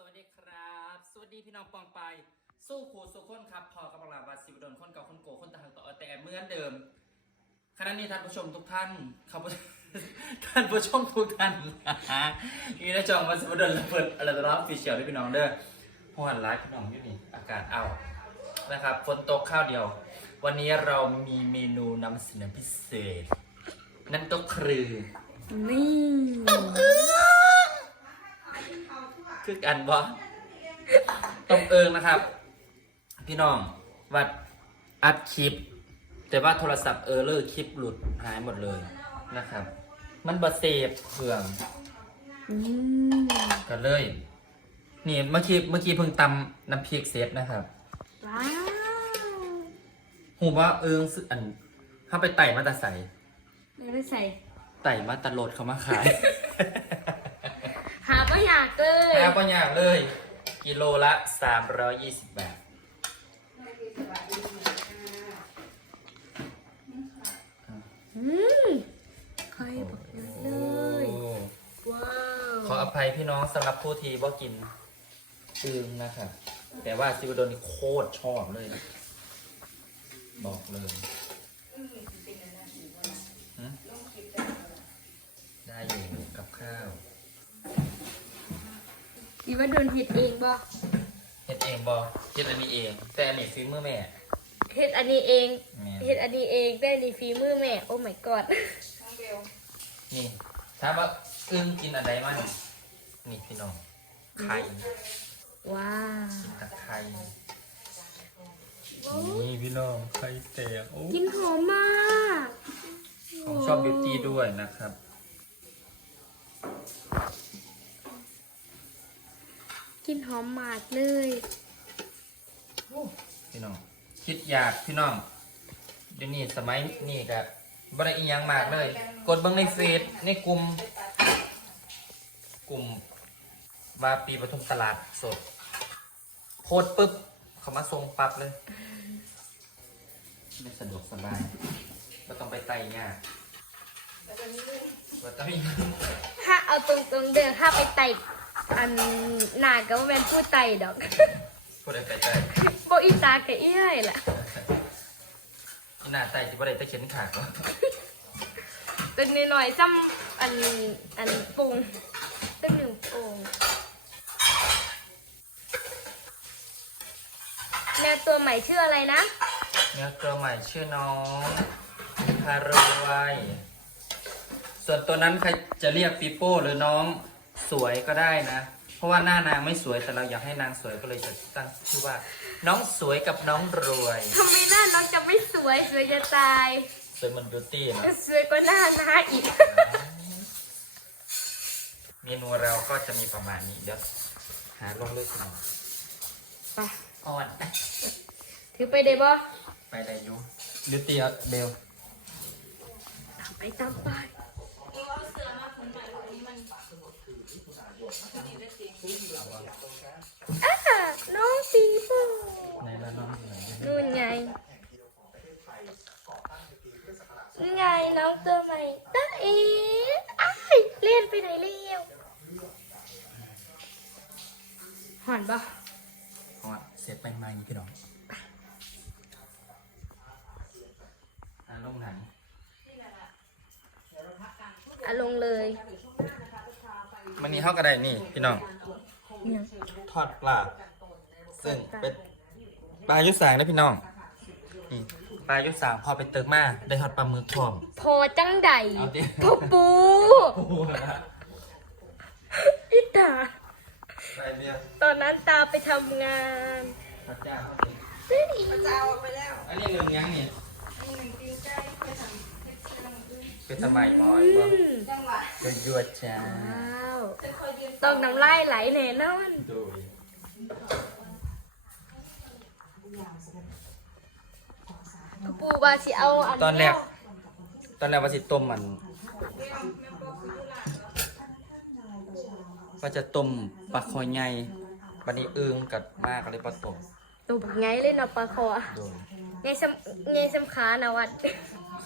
สวัสดีครับ สวัสดีพี่น้องปองไป สู้ครูสุขคนครับ พอกำลังลาวัดสิบดลคนเก่าคนโกคนตาหักต่อแต่เหมือนเดิมขณะนี้ท่านผู้ชมทุกท่านครับท่านผู้ชมทุกท่านอีนะจองมาสิบดลระเบิดอะไรรับฟิเชียลด้วยพี่น้องเด้อพวกหันไลฟ์พี่น้องอยู่นี่อากาศเอานะครับฝนตกข้าวเดียว วันนี้เรามีเมนูนำเสนอพิเศษ นั่นก็คือนี่ คือกันบ่ต้มเอิงนะครับ พี่น้องวัดอัดคลิป แต่ว่าโทรศัพท์เออเลอร์คลิปหลุดหายหมดเลยนะครับ มันบะเซฟเครื่องอืมก็เลย นี่เมื่อกี้เมื่อกี้เพิ่งตำน้ำพริกเซตนะครับ ว้าวหูว่าเอิงสึอันถ้าไปไต่มาตาใสไม่ได้ใส่ ไต่มาตาโลดเขามาขายหาก็ อยากเลยหาปัญญากเลย กิโลละ 320 บาท อืมใครบอกเยอะเลยโอ้ว้าวขออภัยพี่น้องสำหรับผู้ที่บ่กินอึงนะครับ แต่ว่าซิวโดนนี่โคตรชอบเลยนะบอกเลยหึได้อยู่กับข้าว อีว่าโดนเห็ดเองบ่เฮ็ดเองบอเฮ็ดอันนี้เอง แต่อันนี้ซื้อเมื่อแม่เห็ดอันนี้เองแม่เห็ดอันนี้เองได้ในฝีมือแม่โอ้ my god นี่ถามว่าอึ้งกินอะไรมั่งนี่พี่น้องไข่ว้าวกินตะไคร้นี่พี่น้องไข่แตกโอ้ กินหอมมากผมชอบบิวตี้ด้วยนะครับ กินหอมมากเลยพี่น้องคิดอยากพี่น้องเดี๋ยวนี้สมัยนี้กับบริอีหยังมากเลย กดเบิ่งในเฟซในกลุ่มกลุ่มว่าปีปทุมตลาดสด โพสต์ปุ๊บ เขามาส่งปั๊บเลย ไม่สะดวกสบายก็ต้องไปไต่ยากว่าต้องมี ถ้าเอาตรงๆเดินถ้าไปไต่ อันหนาก็ว่าเป็นผู้ไต่ดอกผู้ใดไปไต่โบอีตากับอีไห้ล่ะ ที่หน้าไต่ที่บ่ได้ตะเขียนขาดก็เป็นหน่อยๆซ้ำอันอันปรุงเป็นหนึ่งปรุงแมวตัวใหม่ชื่ออะไรนะเนื้อตัวใหม่ชื่อน้องคารวยส่วนตัวนั้นใครจะเรียกปีโป้หรือน้อง สวยก็ได้นะ เพราะว่าหน้านางไม่สวยแต่เราอยากให้นางสวยก็เลยจะตั้งชื่อว่า น้องสวยกับน้องรวย ทำไมหน้าน้องจะไม่สวยสวยจะตายสวยเหมันบิวตี้นะ สวยกว่าหน้าน้าอีก เมนูเราก็จะมีประมาณนี้เดี๋ยวหาลงเลือกหน่อยไปอ่อนไปถือไปได้บ่ไปได้อยูบิวตี้เบล ไปตามไป อะน้องปีโป้ในละน้องไหนนู่นไงนี่ไงน้องตัวใหม่ตาเอ๋อ้ายเล่นไปไหนเร็วหอนปะอ่อนเสร็จไปใหม่พี่น้องหาลงหนังอะลงเลย มันนี้เข้ากันได้นี่พี่น้อง เนี่ยทอดปลา ซึ่งเป็นปลายุสางนะพี่น้องนี่ปลายุสางพอไปตึกมาได้ทอดปลาหมึกพร้อม พอจังใดเอาดิ พ่อปูโอ้โหนะอิตา ไปเบียร์ตอนนั้นตาไปทำงานพระเจ้าเต้นอีจะเอาไปแล้วอันนี้หนึ่งยังนี่มีหนึ่งติ้วใจไปทำเพชรเชีย งมือเป็นสมัยหมอยอืบ่มจังหวะเป็นยวดจ้าว้าวจะคอยยืนต้องน้ำลายไหลแน่นอนโดยปูว่าสิเอาอันตอนแรกตอนแรกว่าสิต้มมันแม่แม่บอกคือหลานว่าจะต้มปลาคอยใหญ่บันนี้อึ้งกัดมากเลยปลาตกตัวบักไงเลยเนาะปลาคอโดยไงสำไงสำขานะวัด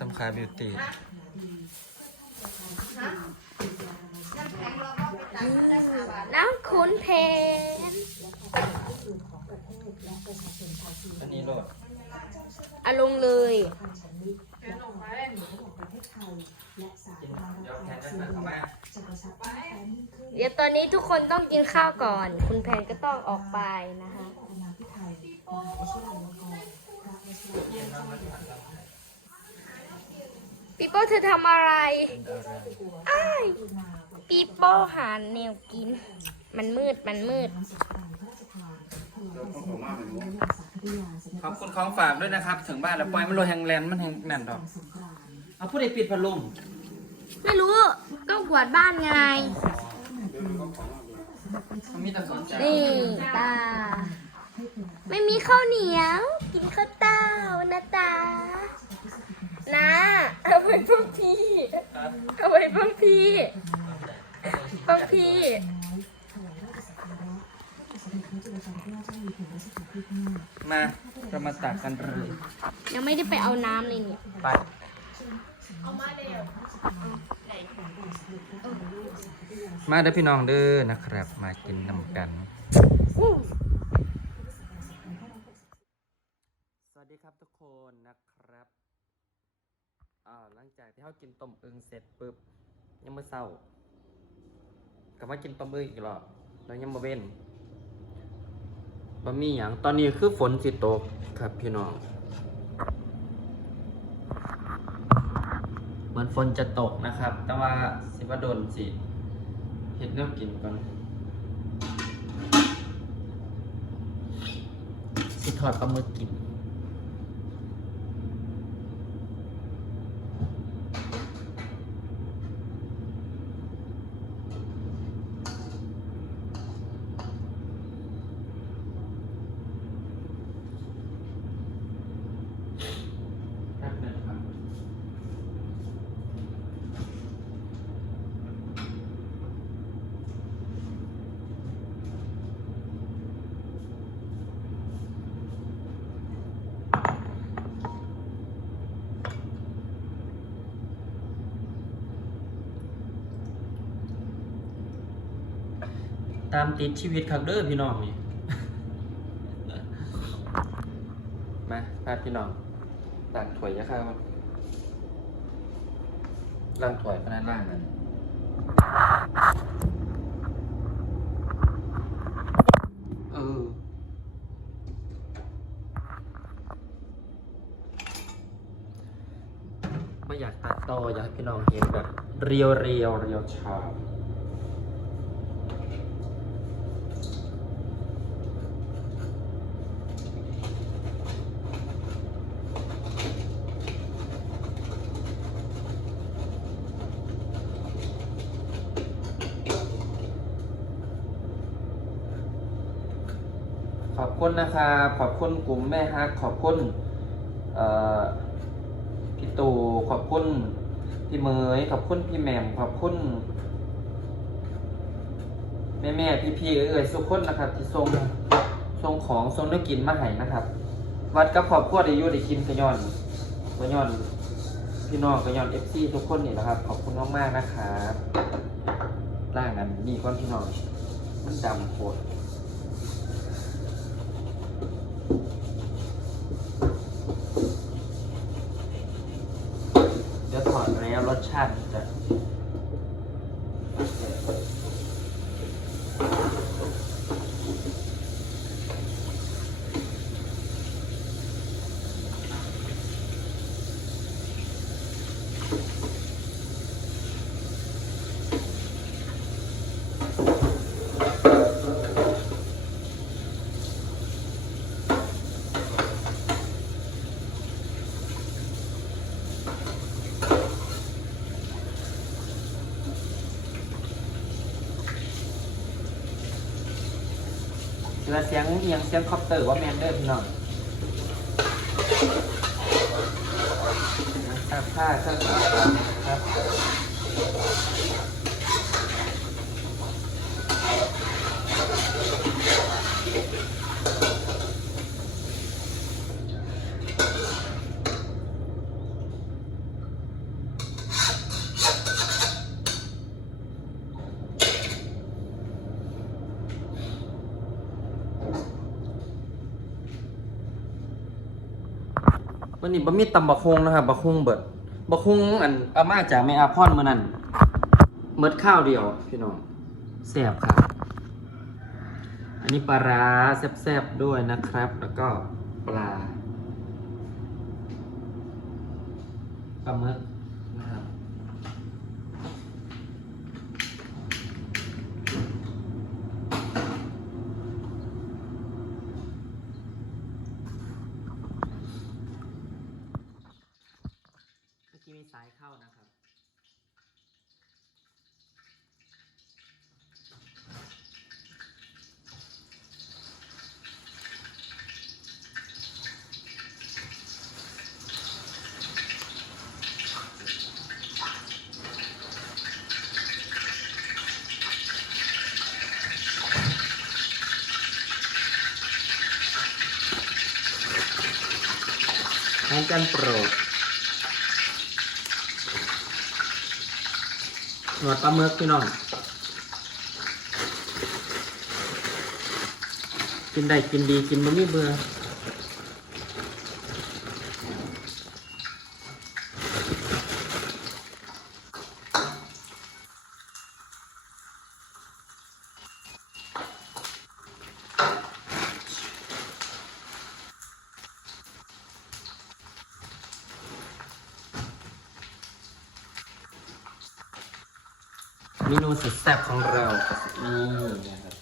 สำคัญบิวตี้ น้ำคุ้นเพนอันนี้โหลดอาลงเลยเดี๋ยวตอนนี้ทุกคนต้องกินข้าวก่อน คุณแพนก็ต้องออกไปนะคะ ปีโป้เธอทำอะไรอ้ายปีโป้หาแนวกิน มันมืดมันมืด ขอบคุณของฝากด้วยนะครับ ถึงบ้านแล้วปล่อยมันโรยแฮงแลนด์มันแฮงนั่นดอกเอาผู้ใดปิดพัดลมไม่รู้ ก็กวาดบ้านไง มันมีแต่สนใจนี่ตา ไม่มีข้าวเหนียว กินข้าวเต้านะตา นะเอาไว้พวกพี่ เอาไว้พวกพี่พวกพี่ มาเรามาตักกันเลยยังไม่ได้ไปเอาน้ำเลยเนี่ย ไปมาเด้อพี่น้องเด้อนะครับ มากินนำกัน สวัสดีครับทุกคนนะครับอ่าหลัง จากที่เขากินต้มอึงเสร็จปุ๊บยังม่เศร้ากลับมากินต้มอึงอีกรอบแล้วยังมาเว้นบะมี่หยังตอนนี้คือฝนสิตกครับพี่น้องเหมือนฝนจะตกนะครับ แต่ว่าสิว่าโดนสิเห็ดเริ่มกินก่อนสิถอดปลาหมึกกิน ตามติดชีวิตครับเด้อพี่น้องนี่ มาพาพี่น้องตักถวยยะข้าวล่างถวยพนันล่างนั้นเออไม่อยากตัดต่ออยากให้พี่น้องเห็นแบบเรียวเรียวเรียวชาบ ขอบคุณนะครับขอบคุณกลุ่มแม่ฮักขอบคุณพี่ตูขอบคุณพี่เมยขอบคุณพี่แหม่มขอบคุณแม่แม่พี่พี่เอ่ยๆทุกคนนะครับ ที่ส่งส่งของส่งนื้อกินมาให้นะครับ วัดกับครอบครัวได้ยู่ได้กินกระยอนกระยอนพี่น้องกระยอนเอฟซีทุกคนนี่นะครับ ขอบคุณมากๆนะครับร่างนั้นนี่ก้อนพี่น้องมันดำโคตร เดี๋ยวถอด แล้ว รสชาติจะเสียงเอียงเสียงคอปเตอร์ว่าแมนเดอร์พี่น้องครับผ้าเครื่องครับ วันนี้บะมีตำบะคงนะครับบะคงเบิดบะคงอันอามาจากแม่อาพรเมื่อนั้นเมดข้าวเดียวพี่น้องแซ่บครับอันนี้ปลาร้าแซ่บๆด้วยนะครับ แล้วก็ปลาปลาหมึกนะครับเมื่อกี้มีสาย เข้านะครับทานกันโปรด หนวดปลาเมือกพี่น้อง กินได้กินดีกินบ่มี่เบื่อ เมนูสุดแซ่บของเรานี่นะครับ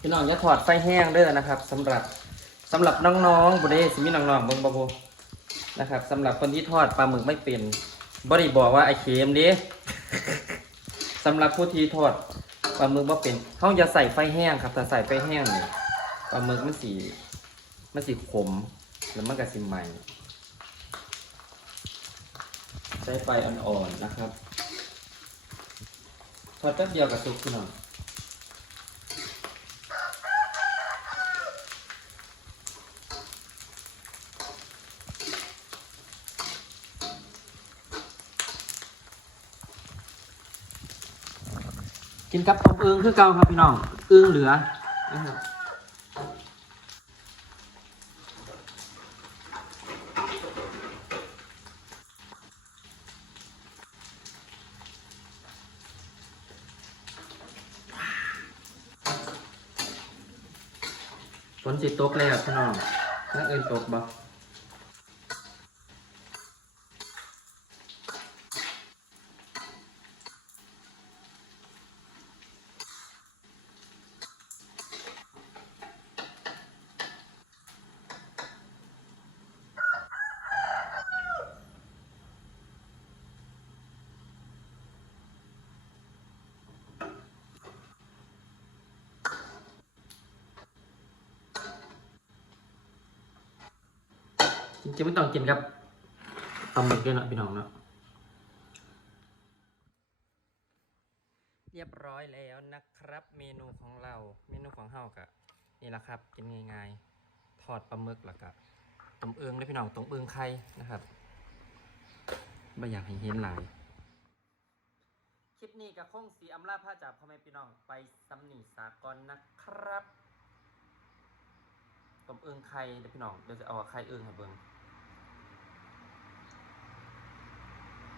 พี่น้องอย่าถอดไฟแห้งด้อนะครับสำหรับสำหรับน้องๆบุเดสิมีน้องๆเบิ่งบ่บ่นะครับสำหรับคนที่ทอดปลาหมึกไม่เป็นบ่ได้บอกว่าไอ้เค็มเด้สำหรับผู้ที่ทอดปลาหมึกบ่เป็นเขาจะใส่ไฟแห้งครับถ้าใส่ไฟแห้งเนี่ยปลาหมึกมันสีมันสีขมแล้วมันก็สิใหม่ ใช้ไฟอ่อนๆนะครับทอดแป๊บเดียวกับสุกพี่น้องกินกับต้มอึ่งคือเก่าครับพี่น้องอึ่งเหลือนะครับ ฝนสิตกแล้วพี่น้องนักเอินตกบ่ จริงๆไม่ต้องกินครับปลาหมึกด้วยนะพี่น้องเนาะเรียบร้อยแล้วนะครับ เมนูของเราเมนูของเฮากะนี่แหละครับ กินง่ายๆทอดปลาหมึกแล้วก็ต้มเอืองด้วยพี่น้องต้มเอืองไข่นะครับไม่อยากให้เห็นหลายคลิปนี้กับคงสีอำลาผ้าจากพ่อแม่พี่น้องไปสำนีสากลนะครับต้มเอืองไข่เดี๋ยวพี่น้องเดี๋ยวจะเอาไข่เอืองให้เบิ่ง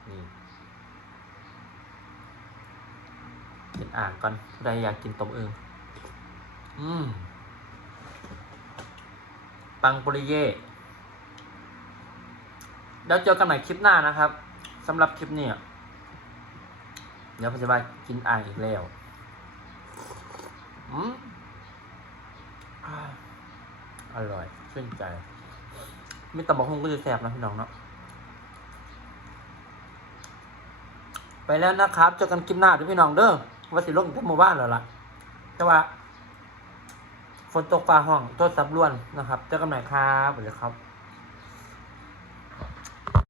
นี่กินอ่างก่อนผู้ใดอยากกินต้มเอิงอืมปังปริเย่เดี๋ยวเจอกันใหม่คลิปหน้านะครับสำหรับคลิปนี้เดี๋ยวผมจะมากินอ่างอีกแล้วอืมอร่อยชื่นใจมีตะบอกฮงก็จะแสบนะพี่น้องเนาะ ไปแล้วนะครับเจอกันคลิปหน้าด้วยพี่น้องเด้อว่าสิลงที่หมู่บ้านแล้วล่ะ แต่ว่า ฝนตกฟ้าห้องโทษสับล้วนนะครับ เจอกันใหม่ครับสวัสดีครับ